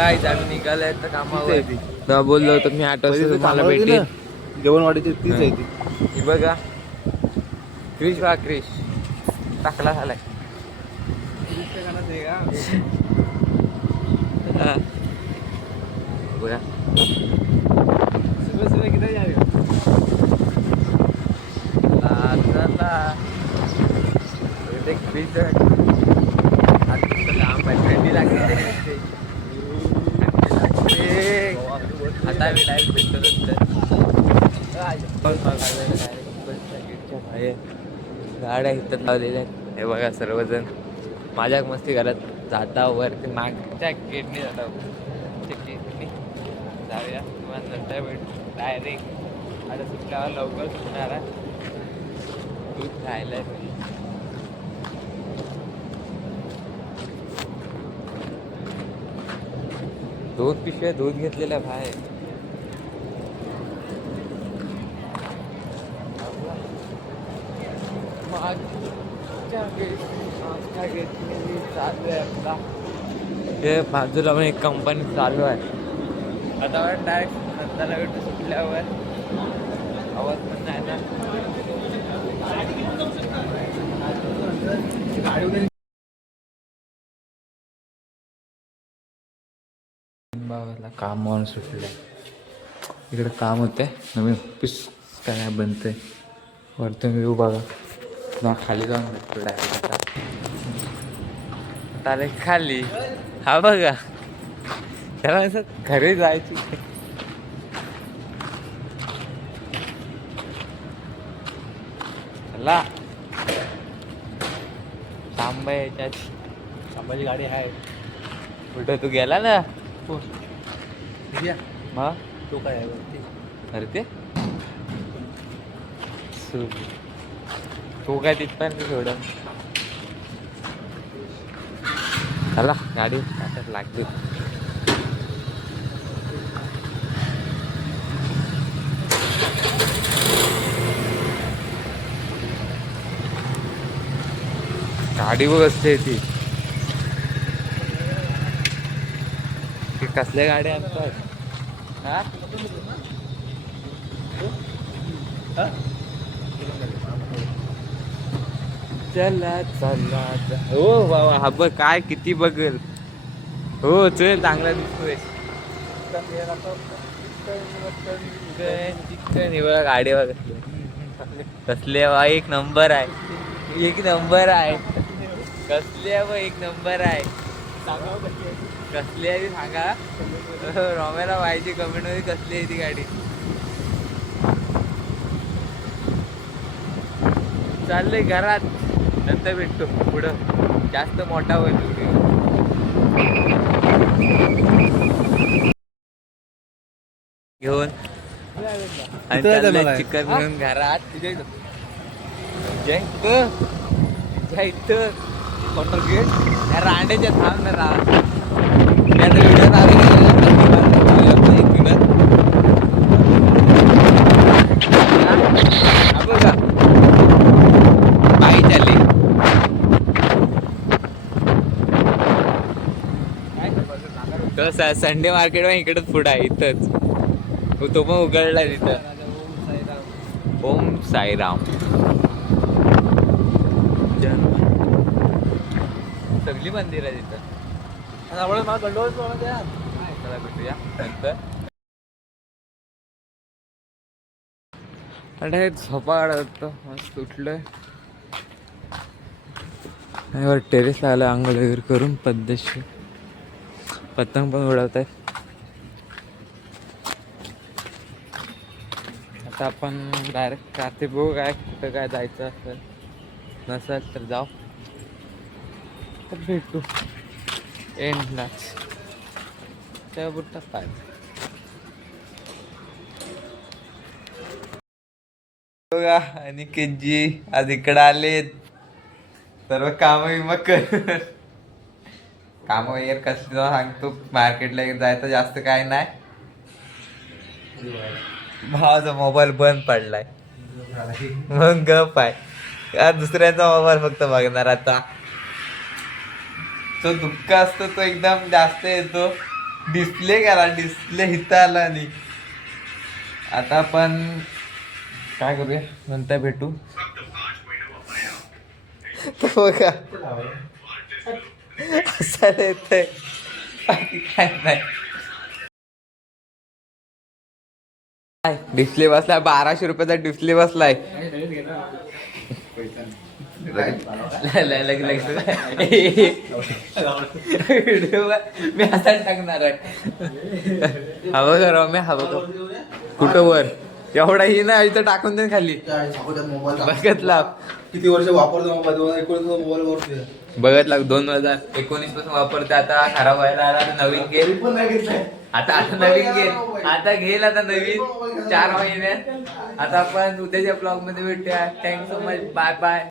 काय आम्ही निघालोय तर कामावर. तेव्हा बोललो होतो मी 8 वाजता तुम्हाला भेटेन. जेवण वाढीची तीच आहे ती. ही बघा क्रिश बा क्रिश टाकला झालाय. बघा थंडी लागते आता आम्ही डायरेक्ट भेटतो गाड्या इथं लावलेल्या आहेत. हे बघा सर्वजण माझ्या मस्ती करत जाता वरती मागच्या गेटने जाता गेटने जाऊया किंवा नंतर भेट डायरेक्ट आता सुटल्यावर लवकर सुटणार आहे. दूध खायला दूध पिशव्या दूध घेतलेल्या बाहेर. हे बाजूला पण एक कंपनी चालू आहे. आता डायरेक्ट नंतरला भेटू सुटल्यावर आवाज पण नाही ना. कामावर सुटलं इकडे काम होते. नवीन ऑफिस काय बनतंय वरतून व्ह्यू बघा. मग खाली जाऊन भेटतो डायरेक्ट. आता खाली हा बघा त्याला असं घरी जायची चला. तांबा याच्यात तांबाची गाडी आहे. कुठं तू गेला ना मग तो काय आहे अरे ते तू काय तिथपर्यंत सोडून चला गाडी लागते. गाडी बघ असते ती कसल्या गाड्या आणतात हा. चला चला हो बाबा हा बघ काय किती बघल. हो चल चांगला दिसतोय. चिकन हे बघा गाडी बघ कसले बा एक नंबर आहे. एक नंबर आहे. कसले बघ एक नंबर आहे. कसली आहे ती सांगा. रॉमेला पाहिजे कमेंट मध्ये कसली आहे ती गाडी. चाललंय घरात नंतर भेटतो पुढं जास्त मोठा होईल व्हिडिओ. घेऊन आणि चाललंय चिकन घेऊन घरात वॉटर गेट या रांडेच्या थांब ना व्हिडिओ बघा बाई चालली. संडे मार्केट मध्ये इकडेच फूड आहे इथंच. तो पण उघडला तिथं. ओम साईराम सगळी मंदिर आहे तिथं. चला भेटूया नंतर. अरे झोपा काढत मस्त उठलोय. टेरेसला आलं आंघोळ वगैरे करून पद्धतशीर. पतंग पण उडवत आहे. आता आपण डायरेक्ट रात्री बघू काय कुठं काय जायचं असेल. नसेल तर जाऊ तर भेटू एंडलाच त्या बुट्टा पाय. बघा आणि केजी आज इकडं आलेत. सर्व काम मग कर काम वगैरे कसं सांगतो. मार्केटला जायचं जास्त काय नाही. भावाचा मोबाईल बंद पडलाय मग गप आहे. दुसऱ्याचा मोबाईल फक्त बघणार आता. तो दुःख असतो तो एकदम जास्त येतो. डिस्प्ले गेला, डिस्प्ले हिथं आला आणि आता आपण काय करूया, नंतर भेटू. बघा असं येतंय, बाकी काय नाही. डिस्प्ले बसलाय, 1200 रुपयाचा डिस्प्ले बसलाय. व्हिडिओ मी असा टाकणार आहे. हवं करा मी हवं कुठं वर एवढा ही ना इथं टाकून दे खाली. बघत लाव किती वर्ष वापरतो मोबाईल, 2019 मोबाईल वापरतोय. बघत लाग 2019 पासून वापरते. आता खराब व्हायला आला तर नवीन घेईल. पण नाही घेतलाय. आता नवीन घेईल, आता घेईल आता नवीन 4 महिन्यात. आता आपण उद्याच्या ब्लॉग मध्ये भेटूया. Thank you so much, bye bye.